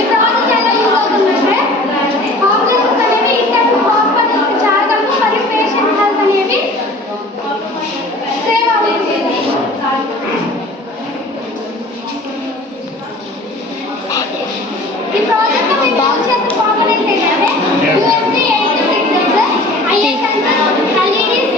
ఈ ప్రాజెక్ట్ ఎలా యూజ్ అవుతుందంటే ఆంబులెన్సెస్ అనేవి ఇంటర్ హాస్పిటల్స్ జాగ్రత్తలు మరియు పేషెంట్ హెల్త్ అనేవి సేవ్ అవుతుంది. ఈ ప్రాజెక్ట్ లో మేము యూజ్ చేసిన కాంపోనెంట్స్ ఏంటంటే USB 8 to 6 is sensor, LEDs,